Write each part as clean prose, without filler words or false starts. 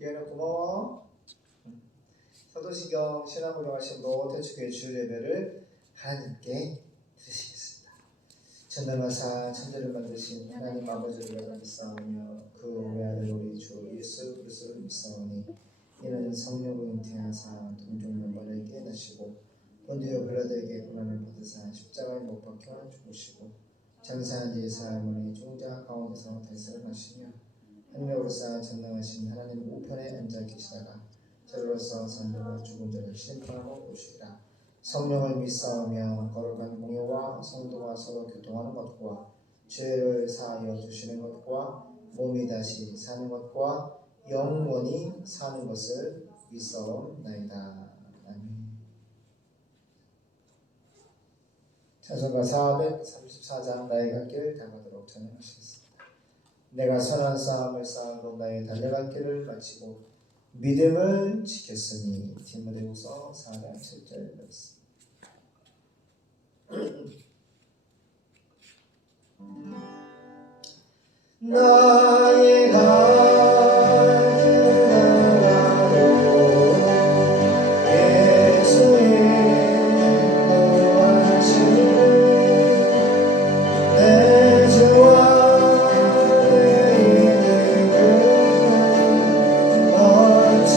예나 고마워. 사도신경 신앙으로 하신 모든 주의 주 예배를 하나님께 드리시겠습니다. 천당하사 천지를 만드신 하나님 아버지를 믿사오며 그 외아들 우리 주 예수 그리스도를 믿사오니 이는 성령으로 잉태하사 동정명반에게 나시고 본디오 빌라도에게 고난을 받으사 십자가에 못 박혀 죽으시고 장사한 뒤에 사함을 종자 가운데서 대사를 하시며 하늘에 오르사 전능하신 하나님 우편에 앉아 계시다가 저로서 산자와 죽은 자를 심판하고 오시리라. 성령을 믿사오며 거룩한 공예와 성도가 서로 교통하는 것과 죄를 사하여 주시는 것과 몸이 다시 사는 것과 영원히 사는 것을 믿사옵나이다. 아멘. 찬송가 434장 나의 갈 길을 다가도록 찬양하시겠습니다. 내가 선한 싸움을 싸우고 나의 달려갈 길을 마치고 믿음을 지켰으니 디모데후서 4장 7절 말씀. 나의 갈 길을 나가고 예수의 내 주와 내 이름을 어찌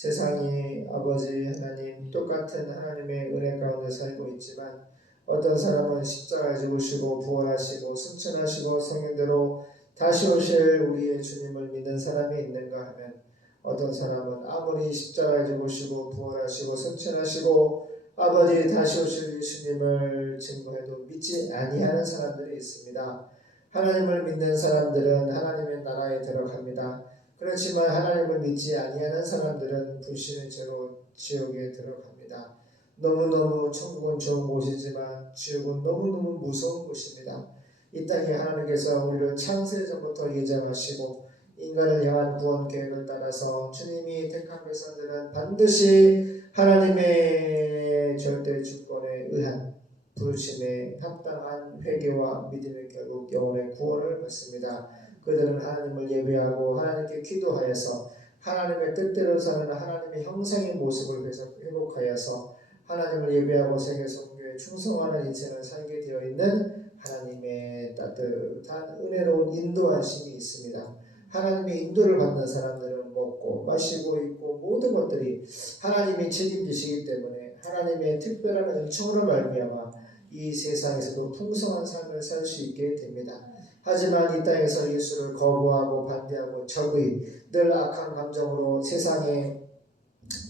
세상이 아버지 하나님 똑같은 하나님의 은혜 가운데 살고 있지만 어떤 사람은 십자가에 죽으시고 부활하시고 승천하시고 성령대로 다시 오실 우리의 주님을 믿는 사람이 있는가 하면 어떤 사람은 아무리 십자가에 죽으시고 부활하시고 승천하시고 아버지 다시 오실 예수님을 증거해도 믿지 아니하는 사람들이 있습니다. 하나님을 믿는 사람들은 하나님의 나라에 들어갑니다. 그렇지만 하나님을 믿지 아니하는 사람들은 불신의 죄로 지옥에 들어갑니다. 너무너무 천국은 좋은 곳이지만 지옥은 너무너무 무서운 곳입니다. 이 땅에 하나님께서 우리를 창세전부터 예정하시고 인간을 향한 구원 계획을 따라서 주님이 택한 백성들은 반드시 하나님의 절대 주권에 의한 부르심에 합당한 회개와 믿음의 결국 영혼의 구원을 받습니다. 그들은 하나님을 예배하고 하나님께 기도하여서 하나님의 뜻대로 사는 하나님의 형상의 모습을 회복하여서 하나님을 예배하고 세계 선교에 충성하는 인생을 살게 되어 있는 하나님의 따뜻한 은혜로운 인도하심이 있습니다. 하나님의 인도를 받는 사람들은 먹고 마시고 있고 모든 것들이 하나님이 책임지시기 때문에 하나님의 특별한 은총으로 말미암아 이 세상에서도 풍성한 삶을 살 수 있게 됩니다. 하지만 이 땅에서 예수를 거부하고 반대하고 적의 늘 악한 감정으로 세상의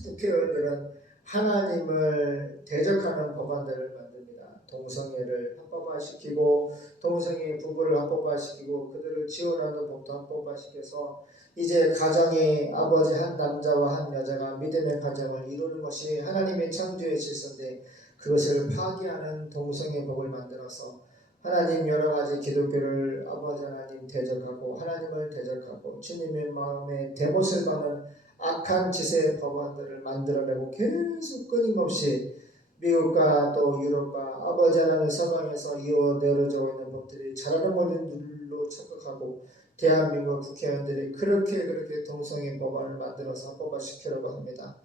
국회의원들은 하나님을 대적하는 법안들을 만듭니다. 동성애를 합법화시키고 동성애 부부를 합법화시키고 그들을 지원하는 법도 합법화시켜서 이제 가정의 아버지 한 남자와 한 여자가 믿음의 가정을 이루는 것이 하나님의 창조의 질서인데 그것을 파기하는 동성애 법을 만들어서 하나님 여러 가지 기독교를 아버지 하나님 대적하고 하나님을 대적하고 주님의 마음에 대못을 박는 악한 짓의 법안들을 만들어내고 계속 끊임없이 미국과 또 유럽과 아버지 하나님 서방에서 이어내려져 있는 법들이 잘하는 원인들로 착각하고 대한민국 국회의원들이 그렇게 동성애 법안을 만들어서 합법화시키려고 합니다.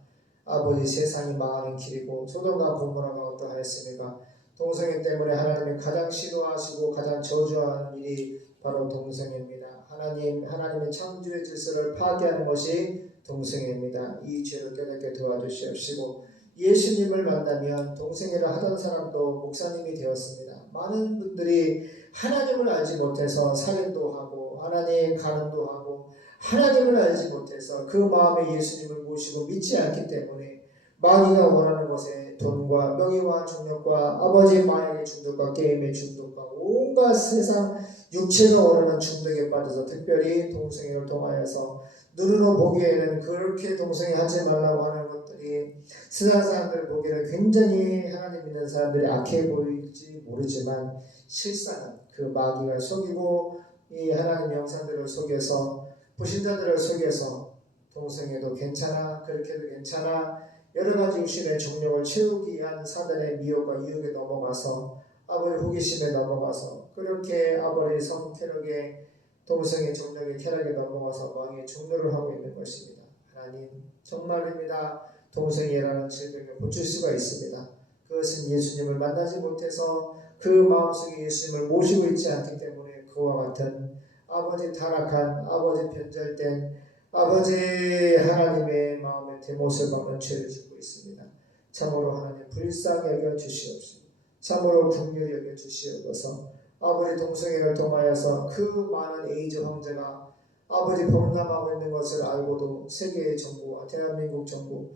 아버지 세상이 망하는 길이고 소돔과 고모라가 어떠하였습니까? 동성애 때문에 하나님이 가장 싫어하시고 가장 저주하는 일이 바로 동성애입니다. 하나님의 창조의 질서를 파괴하는 것이 동성애입니다. 이 죄를 깨닫게 도와주시옵시고 예수님을 만나면 동성애를 하던 사람도 목사님이 되었습니다. 많은 분들이 하나님을 알지 못해서 살인도 하고 하나님 간음도 하고 하나님을 알지 못해서 그 마음에 예수님을 모시고 믿지 않기 때문에 마귀가 원하는 것에 돈과 명예와 중력과 아버지 마약의 중독과 게임의 중독과 온갖 세상 육체가 원하는 중독에 빠져서 특별히 동성애를 통하여서 눈으로 보기에는 그렇게 동성애 하지 말라고 하는 것들이 세상 사람들 보기에는 굉장히 하나님 믿는 사람들이 악해 보일지 모르지만 실상은 그 마귀가 속이고 이 하나님 영상들을 속여서 불신자들을 속여서 동성애도 괜찮아 그렇게도 괜찮아 여러가지 육신의 정욕을 채우기 위한 사단의 미혹과 유혹에 넘어가서 아버지 호기심에 넘어가서 그렇게 아버지 성쾌락의 동성애 정욕의 쾌락에 넘어가서 마귀의 종노를 하고 있는 것입니다. 하나님 정말입니다. 동성애라는 질병을 고칠 수가 있습니다. 그것은 예수님을 만나지 못해서 그 마음속에 예수님을 모시고 있지 않기 때문에 그와 같은 아버지 타락한 아버지 변절된 아버지 하나님의 마음에 대못을 박는 죄를 짓고 있습니다. 참으로 하나님 불쌍히 여겨 주시옵시고 참으로 긍휼히 여겨 주시옵소서. 아버지 동성애를 통하여서 그 많은 에이즈 황제가 아버지 범람하고 있는 것을 알고도 세계의 정부와 대한민국 정부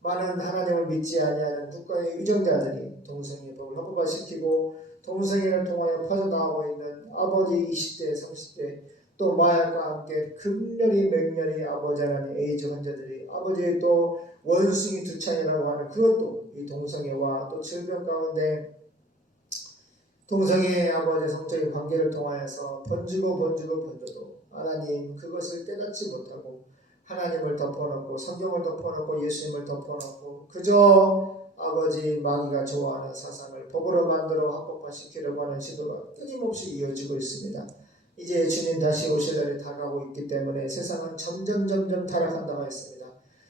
많은 하나님을 믿지 아니하는 국가의 위정자들이 동성애 법을 합법화시키고 동성애를 통하여 퍼져나가고 있는 아버지 20대 30대 또 마약과 함께 극렬히 맹렬히 아버지 하나님 에이즈 환자들이 아버지의 또 원숭이 두 차례라고 하는 그것도 이 동성애와 또 질병 가운데 동성애의 아버지 성적인 관계를 통하여서 번지고 번져도 하나님 그것을 깨닫지 못하고 하나님을 덮어놓고 성경을 덮어놓고 예수님을 덮어놓고 그저 아버지 마귀가 좋아하는 사상을 법으로 만들어 합법화시키려고 하는 시도가 끊임없이 이어지고 있습니다. 이제 주님 다시 오실 날이 다가오고 있기 때문에 세상은 점점 타락한다고 했습니다.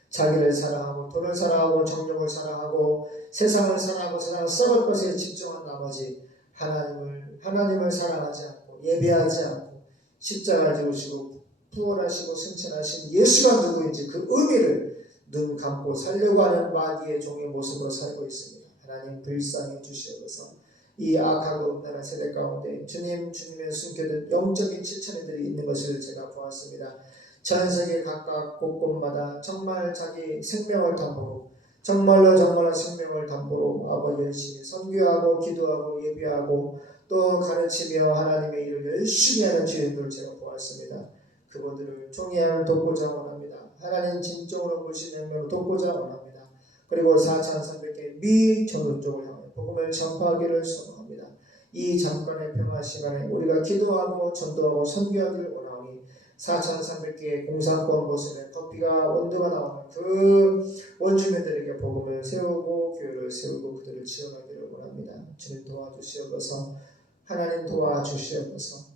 자기를 사랑하고 돈을 사랑하고 정욕을 사랑하고 세상을 사랑하고 세상을 썩을 것에 집중한 나머지 하나님을 사랑하지 않고 예배하지 않고 십자가를 지우시고 부활하시고 승천하신 예수가 누구인지 그 의미를 눈 감고 살려고 하는 마귀의 종의 모습으로 살고 있습니다. 하나님 불쌍히 주시옵소서. 이 악하고 음란한 세대 가운데 주님의 숨겨둔 영적인 실천들이 있는 것을 제가 보았습니다. 전 세계 각각 곳곳마다 정말 자기 생명을 담보로 정말로 생명을 담보로 아버지 열심히 선교하고 기도하고 예배하고 또 가르치며 하나님의 일을 열심히 하는 주님들을 제가 보았습니다. 그분들을 총회하여 돕고자 원합니다. 하나님 진정으로 보신 행명을 돕고자 원합니다. 그리고 4,300개 미전도쪽을 향해 복음을 전파하기를 소망합니다. 이 잠깐의 평화 시간에 우리가 기도하고 전도하고 선교하기를 원하오니 4,300개의 공산권 모습에 커피가 원두가 나오는 그 원주민들에게 복음을 세우고 교회를 세우고 그들을 지원하기를 원합니다. 주님 도와주시옵소서. 하나님 도와주시옵소서.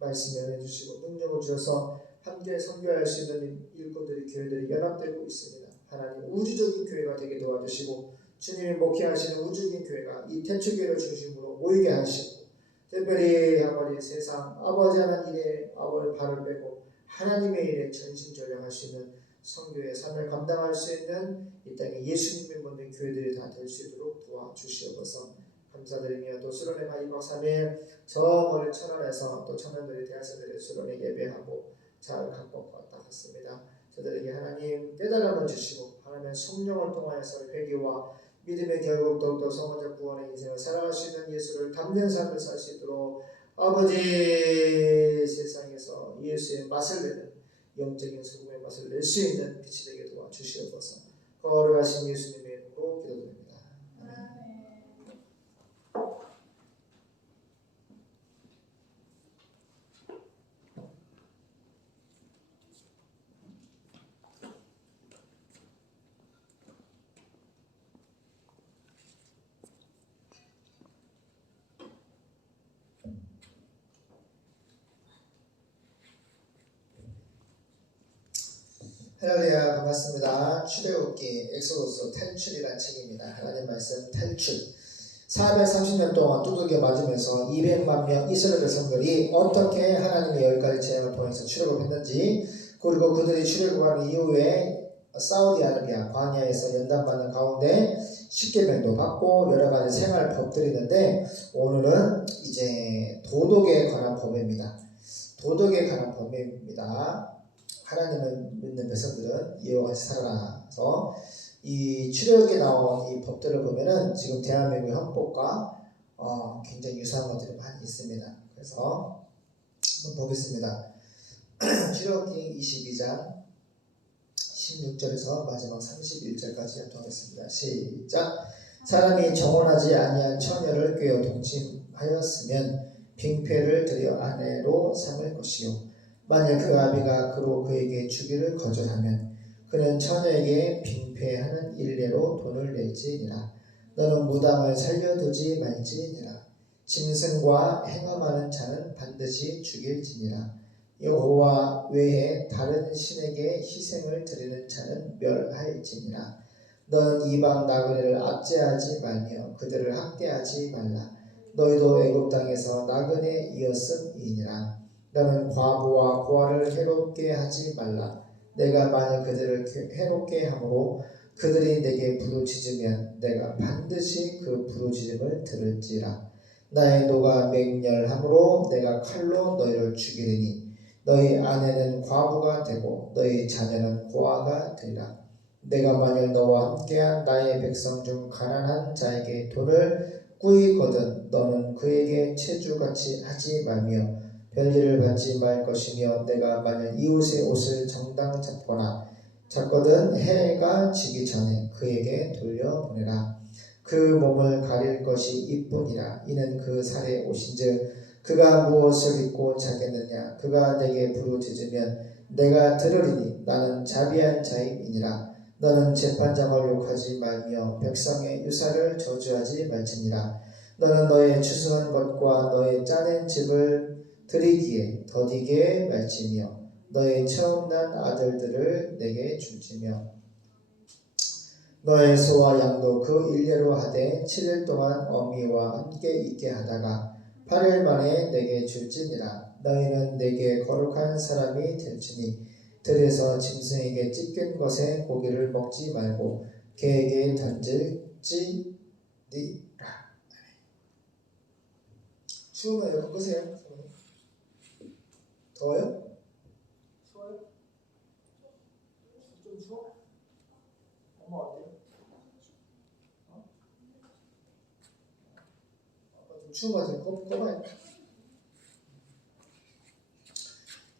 말씀 연해주시고 능력을 주셔서 함께 선교할 수 있는 일꾼들이 교회들이 연합되고 있습니다. 하나님 우주적인 교회가 되게 도와주시고 주님이 목회하시는 우주적인 교회가 이 태초교회를 중심으로 모이게 하시고 특별히 아버지 세상 아버지 하는 일에 아버지 발을 빼고 하나님의 일에 전심전력할 수 있는 선교의 삶을 감당할 수 있는 이 땅에 예수님의 믿는 교회들이 다 될 수 있도록 도와주시옵소서. 감사드리며 또 수련회 가 2박 3일 저 멀리 천안에서 또 청년들이 대학생들이 수련회 예배하고 잘 갖고 왔다 갔습니다. 저들에게 하나님 깨달음을 주시고 하나님의 성령을 통하여서 회개와 믿음의 결국 더욱더 성원적 구원의 인생을 살아갈 수 있는 예수를 닮는 삶을 살 수 있도록 아버지 세상에서 예수의 맛을 내는 영적인 소금의 맛을 낼 수 있는 빛이 되게 도와주시옵소서. 거룩하신 예수님의 이름으로 기도드립니다. 할렐루야 반갑습니다. 출애굽기 엑소도스 탈출이라는 책입니다. 하나님 말씀 탈출 430년 동안 두들겨 맞으면서 200만 명 이스라엘 백성들이 어떻게 하나님의 10가지 재앙을 통해서 출애굽했는지 그리고 그들이 출애굽한 이후에 사우디아라비아 광야에서 연단받는 가운데 십계명도 받고 여러가지 생활 법들이 있는데 오늘은 이제 도덕에 관한 법입니다. 도덕에 관한 법입니다. 하나님을 믿는 백성들은 이와 같이 살아서 이 출애굽에 나온 이 법들을 보면은 지금 대한민국의 헌법과 굉장히 유사한 것들이 많이 있습니다. 그래서 한번 보겠습니다. 출애굽기 22장 16절에서 마지막 31절까지 합독하겠습니다. 시작. 사람이 정혼하지 아니한 처녀를 꿰어 동침하였으면 빙패를 들여 아내로 삼을 것이요 만일 그 아비가 그로 그에게 주기를 거절하면 그는 처녀에게 빙패하는 일례로 돈을 낼지니라. 너는 무당을 살려두지 말지니라. 짐승과 행함하는 자는 반드시 죽일지니라. 여호와 외에 다른 신에게 희생을 드리는 자는 멸할지니라. 너는 이방 나그네를 압제하지 말며 그들을 학대하지 말라. 너희도 애굽 땅에서 나그네이었음이니라. 너는 과부와 고아를 해롭게 하지 말라. 내가 만일 그들을 해롭게 함으로 그들이 내게 부르짖으면 내가 반드시 그 부르짖음을 들을지라. 나의 노가 맹렬함으로 내가 칼로 너희를 죽이리니 너희 아내는 과부가 되고 너희 자녀는 고아가 되리라. 내가 만일 너와 함께한 나의 백성 중 가난한 자에게 돈을 꾸이거든 너는 그에게 체주같이 하지 말며 별일을 받지 말 것이며 내가 만일 이웃의 옷을 정당 잡거든 해가 지기 전에 그에게 돌려보내라. 그 몸을 가릴 것이 이뿐이라. 이는 그 살의 옷인즉 그가 무엇을 입고 자겠느냐. 그가 내게 부르짖으면 내가 들으리니 나는 자비한 자임이니라. 너는 재판장을 욕하지 말며 백성의 유사를 저주하지 말지니라. 너는 너의 추수한 것과 너의 짜낸 집을 드리기에 더디게 말지며 너의 처음 난 아들들을 내게 줄지며 너의 소와 양도 그 일례로 하되 7일 동안 어미와 함께 있게 하다가 8일 만에 내게 줄지니라. 너희는 내게 거룩한 사람이 될지니 들에서 짐승에게 찢긴 것의 고기를 먹지 말고 개에게 던질지니라. 추우면 에어컨 끄세요. 더워요? 추워요? 좀 추워? 엄마 어때요? 좀 추운 거 같으면 꺼봐요.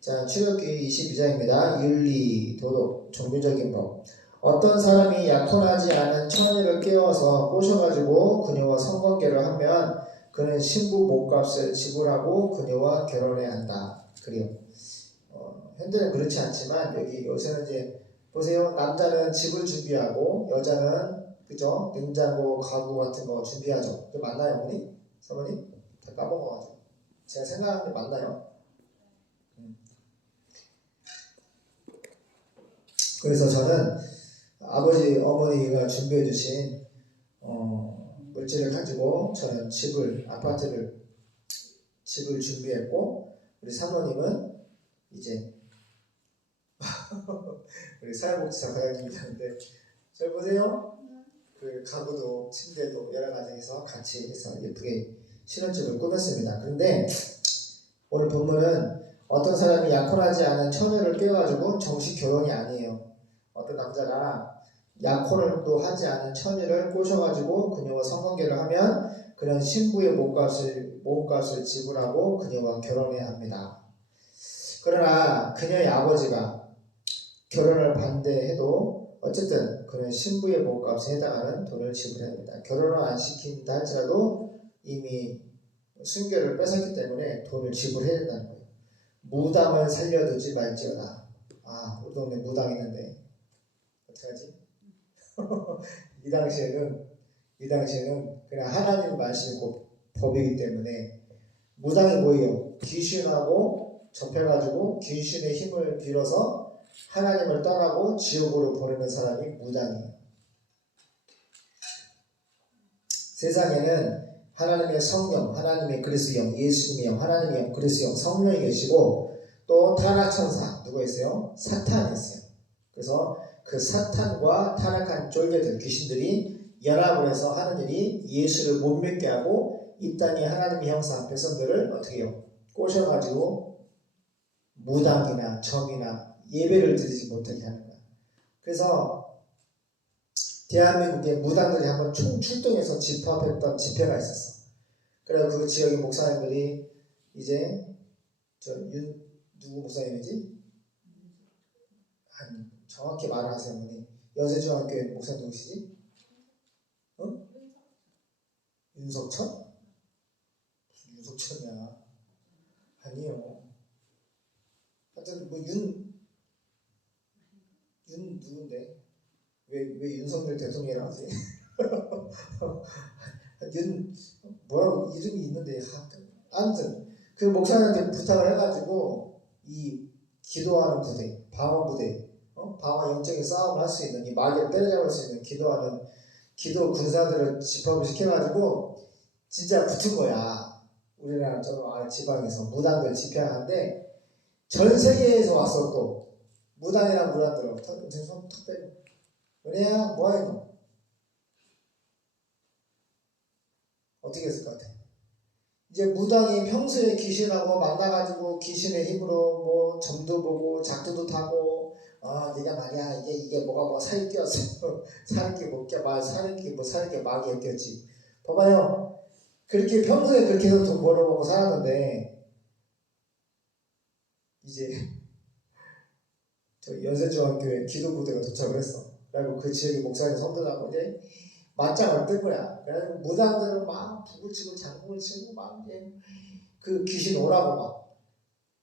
자, 출애굽기 22장입니다. 윤리, 도덕, 종교적인 법. 어떤 사람이 약혼하지 않은 처녀를 깨워서 꼬셔가지고 그녀와 성관계를 하면 그는 신부 몸값을 지불하고 그녀와 결혼해야 한다. 그래요. 현재는 그렇지 않지만 여기 요새는 이제 보세요. 남자는 집을 준비하고 여자는 그죠? 냉장고, 가구 같은 거 준비하죠. 그 맞나요, 어머니? 사모님? 다 까먹어가지고. 제가 생각하는 게 맞나요? 그래서 저는 아버지, 어머니가 준비해 주신 물질을 가지고 저는 아파트를 집을 준비했고 우리 사모님은 이제 우리 사회복지사 과장님이었는데 잘 보세요. 그 가구도 침대도 여러 가지 해서 같이 해서 예쁘게 신혼집을 꾸몄습니다. 그런데 오늘 본문은 어떤 사람이 약혼하지 않은 처녀를 깨워가지고 정식 결혼이 아니에요. 어떤 남자가 약혼을 또 하지 않은 처녀를 꼬셔가지고 그녀와 성관계를 하면 그는 신부의 몸값을 지불하고 그녀와 결혼해야 합니다. 그러나 그녀의 아버지가 결혼을 반대해도 어쨌든 그는 신부의 몸값에 해당하는 돈을 지불해야 합니다. 결혼을 안 시킨다 할지라도 이미 순결을 뺏었기 때문에 돈을 지불해야 된다는 거예요. 무당을 살려두지 말지어다. 아, 우리 동네 무당 있는데 어떡하지? 이 당시에는 그냥 하나님 말씀이 법이기 때문에 무당이 뭐예요? 귀신하고 접해가지고 귀신의 힘을 빌어서 하나님을 떠나고 지옥으로 보내는 사람이 무당이에요. 세상에는 하나님의 성령, 하나님의 그리스도 영, 예수님의 영, 하나님의 영, 그리스도 영, 성령이 계시고 또 타락천사 누가 있어요? 사탄이 있어요. 그래서 그 사탄과 타락한 쫄개들, 귀신들이 연합을 해서 하는 일이 예수를 못 믿게 하고 이 땅에 하나님의 형상, 백성들을 어떻게 해요? 꼬셔가지고 무당이나 점이나 예배를 드리지 못하게 하는 거야. 그래서 대한민국에 무당들이 한번 출동해서 집합했던 집회가 있었어. 그래서 그 지역의 목사님들이 이제 누구 목사님이지? 정확히 말을 하세요, 어머니. 여세중학교의 목사 누구시지? 윤석천? 무슨 윤석천이야? 아니요. 하여튼 윤 누군데? 왜 윤석열 대통령이라고 하지? 뭐라고 이름이 있는데 아무튼 그 목사님한테 부탁을 해가지고 이 기도하는 부대, 방어 부대, 방어 영적인 싸움을 할 수 있는 이 마귀를 때려잡을 수 있는 기도 군사들을 집합을 시켜가지고 진짜 붙은 거야. 우리나라 저 지방에서 무당들 집회하는데 전 세계에서 왔어. 또 무당이랑 무당들은 턱 빼고 은혜야 뭐해 너? 어떻게 했을 것 같아? 이제 무당이 평소에 귀신하고 만나가지고 귀신의 힘으로 뭐 점도 보고 작두도 타고 네가 말이야 이게 뭐가 살이 끼었어. 살이 뭐 마귀에 꼈지. 봐봐요. 그렇게 평소에 그렇게 해서 돈 벌어먹고 살았는데 이제 저 연세중학교에 기도부대가 도착을 했어. 그리고 그 지역의 목사님 성도자고 이제 맞짱을 뜬 거야. 그래가지고 무당들은 막 북을 치고 장구를 치고 막 이제 그 귀신 오라고 막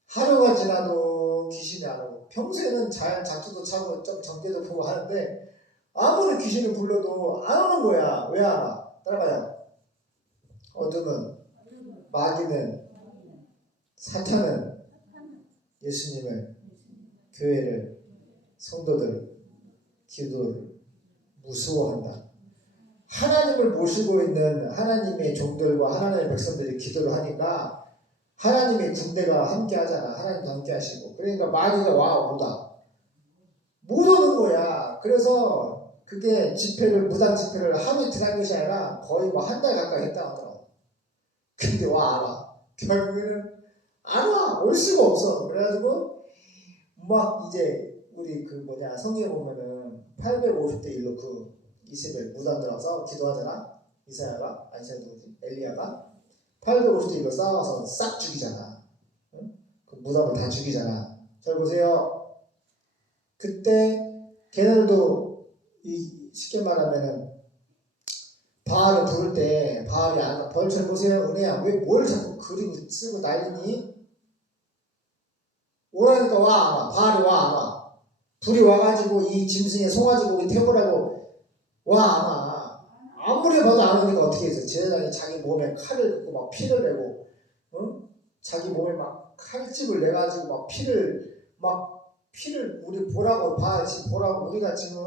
하루가 지나도 귀신이 안 오고 평소에는 잘 작두도 차고 좀 전개도 보고 하는데 아무리 귀신을 불러도 안 오는 거야. 왜 안 와? 따라가요. 어둠은 마귀는 사탄은 예수님을 교회를 성도들을 기도를 무서워한다. 하나님을 모시고 있는 하나님의 종들과 하나님의 백성들이 기도를 하니까 하나님의 군대가 함께 하잖아. 하나님도 함께 하시고. 그러니까 마귀가 와 오다. 못 오는 거야. 그래서 그게 무당 집회를 하루 이틀 한 것이 아니라 거의 뭐 한 달 가까이 했다 하더라고. 근데 와, 안 와. 결국에는 안 와. 올 수가 없어. 그래가지고 막 이제 우리 성경에 보면은 850대 1로 그 이세벨 무당들하고 싸워 기도하잖아. 이사야가 누구지? 엘리야가 850대 1로 싸워서 싹 죽이잖아. 응? 그 무당을 다 죽이잖아. 잘 보세요. 그때 걔네들도 쉽게 말하면은 바알을 부를 때 바알이 안 벌처럼 보세요. 은혜야 왜 뭘 자꾸 그리고 쓰고 난리니? 오라니까 와 안 와. 바알이 와 안 와. 불이 와가지고 이 짐승의 송아지 고기 태우라고 와 안 와. 아무리 봐도 안 오니까 어떻게 해서 제사장이 자기 몸에 칼을 긋고 막 피를 내고 응? 자기 몸에 막 칼집을 내가지고 막 피를 우리 보라고 바알 지금 보라고 우리가 지금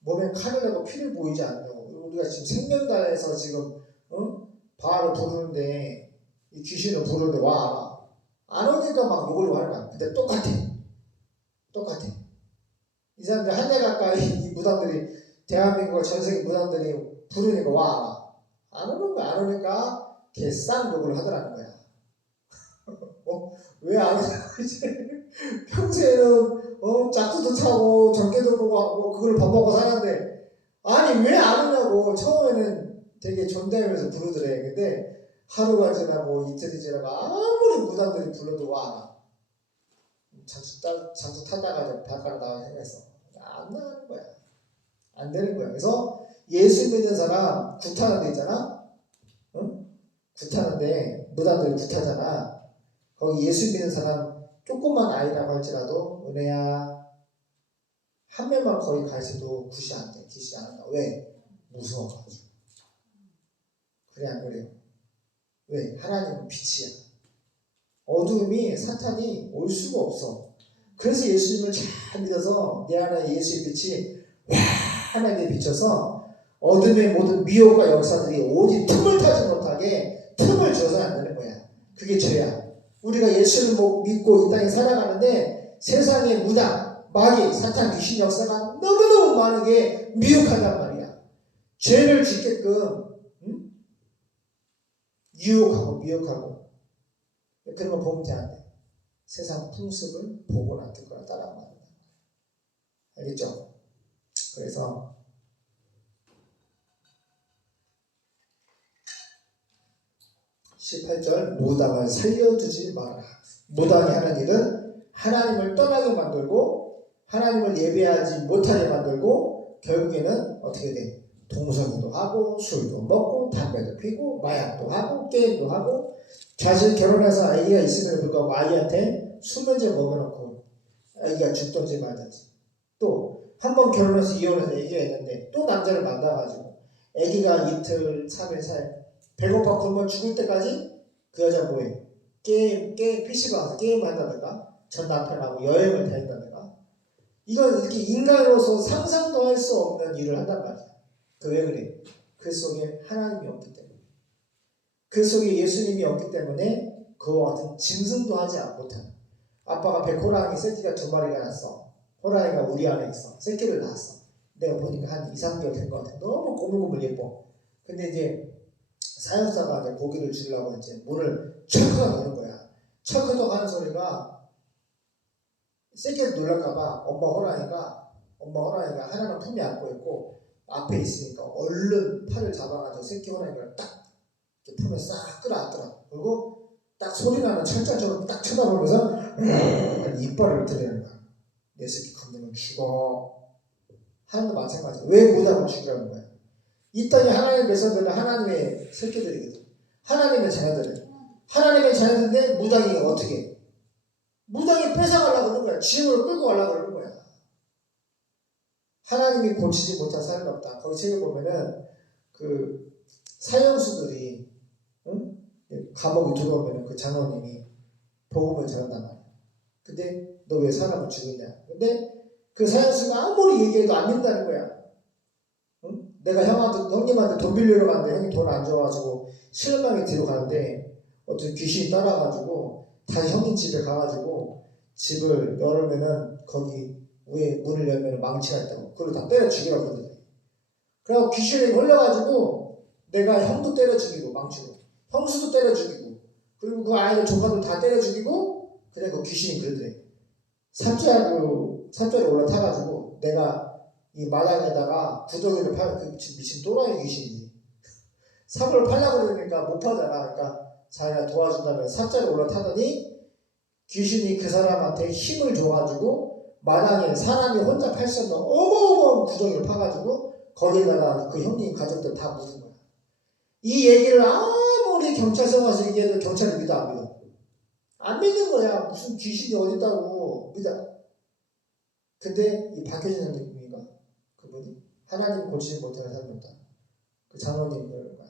몸에 칼을 내고 피를 보이지 않냐고. 우리가 지금 생명단에서 지금 바알을 부르는데 이 귀신을 부르는데 와 안 오니까 막 욕을 하는 거야. 근데 똑같아. 이 사람들 한 달 가까이 이 무당들이 대한민국 전 세계 무당들이 부르니까 와 안 오는 거야. 안 오니까 개쌍 욕을 하더라는 거야. 왜 안 오냐고 이제 평소에는 짝수도 차고 전개도 보고 하고 그걸 밥 먹고 사는데 아니 왜 안 오냐고. 처음에는 되게 존대하면서 부르더래. 근데 하루가 지나고 이틀이 지나고 아무리 무당들이 불러도 와 장수 타다가 이제 발가락 나가게 생겼어. 안 나가는 거야. 안 되는 거야. 그래서 예수 믿는 사람 굿하는 데 있잖아. 응? 굿하는데 무당들이 굿하잖아. 거기 예수 믿는 사람 조그만 아이라고 할지라도 은혜야 한 명만 거기 가 있어도 굿이 안 돼. 굿이 안 한다. 왜? 무서워가지고. 그래 안 그래요? 왜? 하나님은 빛이야. 어둠이 사탄이 올 수가 없어. 그래서 예수님을 잘 믿어서 내 안에 예수의 빛이 환하게 비춰서 어둠의 모든 미혹과 역사들이 오직 틈을 타지 못하게 틈을 줘서 안 되는 거야. 그게 죄야. 우리가 예수를 믿고 이 땅에 살아가는데 세상의 무당, 마귀, 사탄, 귀신 역사가 너무너무 많은 미혹한단 말이야. 죄를 짓게끔 유혹하고 미혹하고 그런 거 보면 안 돼. 세상 풍습을 보거나 듣거나 따라하면 안 된다. 알겠죠? 그래서 18절 무당을 살려두지 마라. 무당이 하는 일은 하나님을 떠나게 만들고 하나님을 예배하지 못하게 만들고 결국에는 어떻게 돼? 동성애도 하고 술도 먹고 담배도 피고 마약도 하고 게임도 하고 자신 결혼해서 아이가 있음에도 불구하고 아이한테 수면제 먹여놓고 아이가 죽든지 말든지 또 한 번 결혼해서 이혼해서 아기가 있는데 또 남자를 만나가지고 아기가 이틀 3일 4일 배고파 굶어 죽을 때까지 그 여자 뭐해? 게임 PC방에서 게임을 한다든가 전 남편하고 여행을 다닌다든가 이건 이렇게 인간으로서 상상도 할 수 없는 일을 한단 말이야. 왜 그래? 그 속에 하나님이 없기 때문에 그 속에 예수님이 없기 때문에 그와 같은 짐승도 하지 못하는 아빠가 백호랑이 새끼가 2마리가 났어. 호랑이가 우리 안에 있어. 새끼를 낳았어. 내가 보니까 한 2, 3개월 된 것 같아. 너무 고물고물 예뻐. 근데 이제 사육사가 이제 고기를 주려고 이제 문을 철커덕 여는 거야. 철커덕 하는 소리가 새끼를 놀랄까봐 엄마 호랑이가 하나는 품에 안고 있고 앞에 있으니까 얼른 팔을 잡아가지고 새끼 호랑이를 딱 품에 싹 끌어안더라. 그리고 딱 소리나는 철자처럼 딱 쳐다보면서 이빨을 드러내는 거야. 내 새끼 건드면 죽어. 하나도 마찬가지야. 왜 무당을 죽이라는 거야? 이 땅에 하나님의 백성들은 하나님의 새끼들이거든. 하나님의 자녀들은. 하나님의 자녀들인데 무당이 어떻게 해? 무당이 뺏어가려고 그러는 거야. 지음으로 끌고 가려고 그러는 거야. 하나님이 고치지 못한 사람이 없다. 거기 책에 보면은 그 사형수들이 감옥에 들어오면 그 장로님이 복음을 전한단 말이야. 근데 너 왜 사람을 죽이냐? 근데 그 사형수가 아무리 얘기해도 안 믿는다는 거야. 내가 형님한테 돈 빌리러 갔는데 형이 돈 안 줘가지고 실망이 뒤로 가는데 어떤 귀신이 따라가지고 다시 형님 집에 가가지고 집을 열으면은 거기 위에 문을 열면 망치가 있다고 그걸 다 때려 죽이라고 그러더래. 그래서 귀신이 걸려가지고 내가 형도 때려 죽이고 망치로 형수도 때려 죽이고 그리고 그 아이들 조카도 다 때려 죽이고 그냥 그 귀신이 그러더래. 삽자에 올라타가지고 내가 이 마당에다가 구덩이를 그 미친 또라이 귀신이지. 삽을 팔려고 그러니까 못 파잖아. 그러니까 자기가 도와준다면 삽자에 올라타더니 귀신이 그 사람한테 힘을 줘가지고 마당에 사람이 혼자 팔 수 없는 어마어마한 구덩이를 파가지고 거기다가 그 형님 가족들 다 묻은 거야. 이 얘기를 아무리 경찰서 가서 얘기해도 경찰이 믿어 안 믿어? 안 믿는 거야. 무슨 귀신이 어딨다고 믿어. 근데 이 박효진 선생님인가 그분이 하나님 고치지 못하는 사람이었다. 그 장로님 그러는 거야.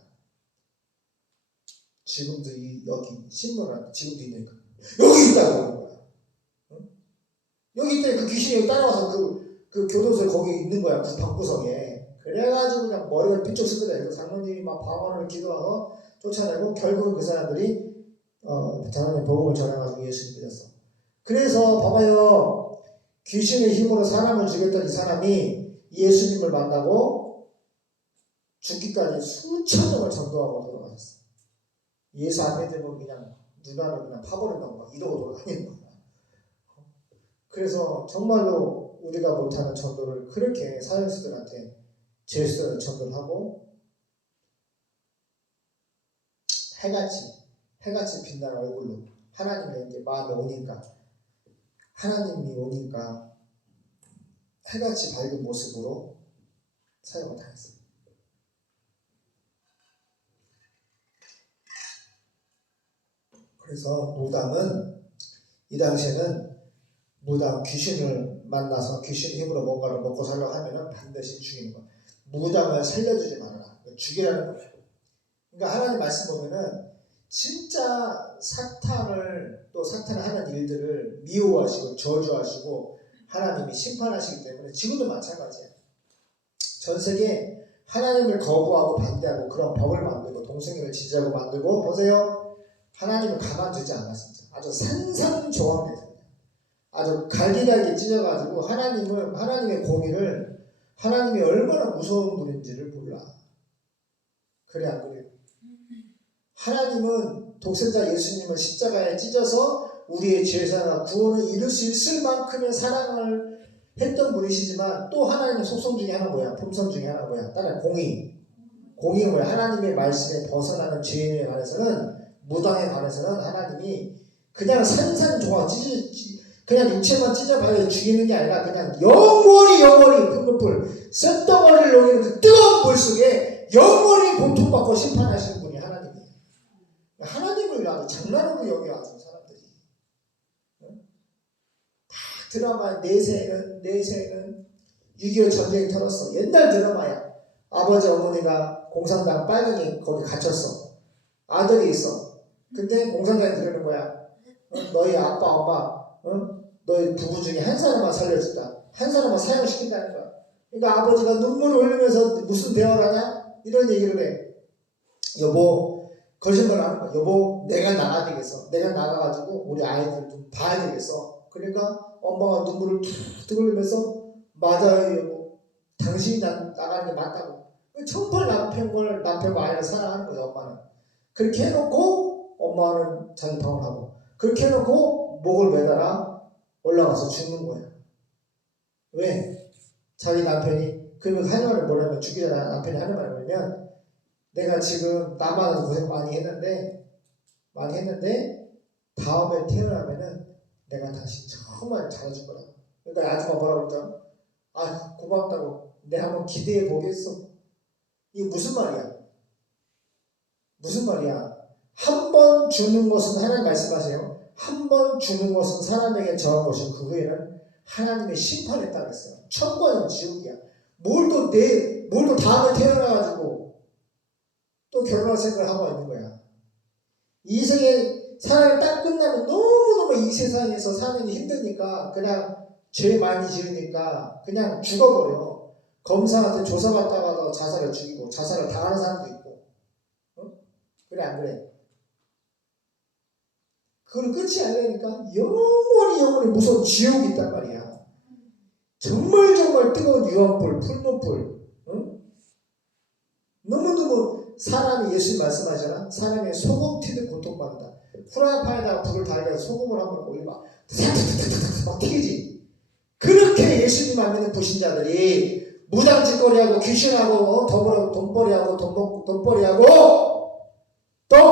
지금도 여기 신문을 지금도 있는 거야. 여기 있다고 그러는 거야. 응? 여기 있대. 그 귀신이 여기 따라와서 그 교도소에 거기 있는 거야. 그 방구석에. 그래가지고 그냥 머리가 삐쩍 쓰더래. 그래서 장로님이 막 방언을 기도하고 쫓아내고 결국은 그 사람들이 장로님 복음을 전해가지고 예수를 믿었어. 그래서 봐봐요. 귀신의 힘으로 사람을 죽였던 이 사람이 예수님을 만나고 죽기까지 수천 명을 전도하고 돌아가셨어. 예수 안 믿으면 그냥 누나를 그냥 파버린다고 막 이러고 돌아다니는 거야. 그래서 정말로 우리가 못하는 전도를 그렇게 사형수들한테 제수들한테 전도를 하고 해같이 빛나는 얼굴로 하나님의 이제 마음에 오니까 하나님이 오니까 해같이 밝은 모습으로 사용을 당했어요. 그래서 무당은 이 당시에는 무당 귀신을 만나서 귀신 힘으로 뭔가를 먹고 살려고 하면은 반드시 죽이는 거야. 무당을 살려주지 말아라. 죽이라는 거야. 그러니까 하나님 말씀 보면은 진짜 사탄을 하는 일들을 미워하시고 저주하시고 하나님이 심판하시기 때문에 지금도 마찬가지야. 전 세계 하나님을 거부하고 반대하고 그런 법을 만들고 동성애를 지지하고 만들고 보세요. 하나님을 가만두지 않아 진짜. 아주 산산조각내서 아주 갈기갈기 찢어가지고 하나님의 공의를 하나님이 얼마나 무서운 분인지를 몰라. 그래 안 그래요? 하나님은 독생자 예수님을 십자가에 찢어서 우리의 죄사나 구원을 이룰 수 있을 만큼의 사랑을 했던 분이시지만 또 하나님의 속성 중에 하나 뭐야? 품성 중에 하나 뭐야? 따라 공의 뭐야? 하나님의 말씀에 벗어나는 죄인에 관해서는 무당에 관해서는 하나님이 그냥 산산조각 그냥 육체만 찢어봐야 죽이는 게 아니라 그냥 영원히 붉은불 쇳덩어리를 녹이는 그 뜨거운 불 속에 영원히 고통받고 심판하시는 분이 하나님이에요. 하나님을 아주 장난으로 여겨가지고 사람들이 다 드라마 내세에는 6.25 전쟁이 터졌어. 옛날 드라마야. 아버지 어머니가 공산당 빨갱이 거기 갇혔어. 아들이 있어. 근데 공산당이 그러는 거야. 너희 아빠 엄마 너희 부부 중에 한 사람만 살려준다. 한 사람만 사용시킨다는 거야. 그러니까 아버지가 눈물을 흘리면서 무슨 대화를 하냐? 이런 얘기를 해. 여보 거짓말을 하는 거야. 여보 내가 나가야 되겠어. 내가 나가가지고 우리 아이들 좀 봐야 되겠어. 그러니까 엄마가 눈물을 툭 흘리면서 맞아요 여보. 당신이 나가는 게 맞다고. 정말 남편과 아이를 사랑하는 거야 엄마는. 그렇게 해놓고 엄마는 자기 방을 하고 그렇게 해놓고 목을 매달아 올라가서 죽는 거야. 왜? 자기 남편이 그러면 하는 말이 뭐냐면 죽기 전에 남편이 하는 말이 뭐냐면 내가 지금 남아서 고생 많이 했는데 다음에 태어나면은 내가 다시 정말 잘해줄 거라고. 그러니까 아줌마 뭐라고 그러죠? 아 고맙다고. 내가 한번 기대해 보겠어. 이게 무슨 말이야? 한 번 주는 것은 하나님 말씀하세요. 한 번 주는 것은 사람에게 정한 것이고 그 후에는 하나님의 심판에 따르겠어요. 천국은 지옥이야. 뭘 또 다음에 태어나가지고 또 결혼할 생각을 하고 있는 거야. 이 생에 사랑이 딱 끝나면 너무너무 이 세상에서 사는 게 힘드니까 그냥 죄 많이 지으니까 그냥 죽어버려. 검사한테 조사받다가도 자살을 죽이고 자살을 당하는 사람도 있고. 그래 안 그래? 그걸 끝이 아니라니까. 영원히 무서운 지옥이 있단 말이야. 정말 뜨거운 유황불, 풀무불. 응? 너무너무 사람이, 예수님 말씀하잖아. 사람이 소금 튀듯 고통받는다. 후라이팬에다가 불을 달려 소금을 한번 올리면 막 튀기지. 그렇게 예수님 안 믿는 불신자들이 무당짓거리하고 귀신하고 돈벌이하고 돈벌이하고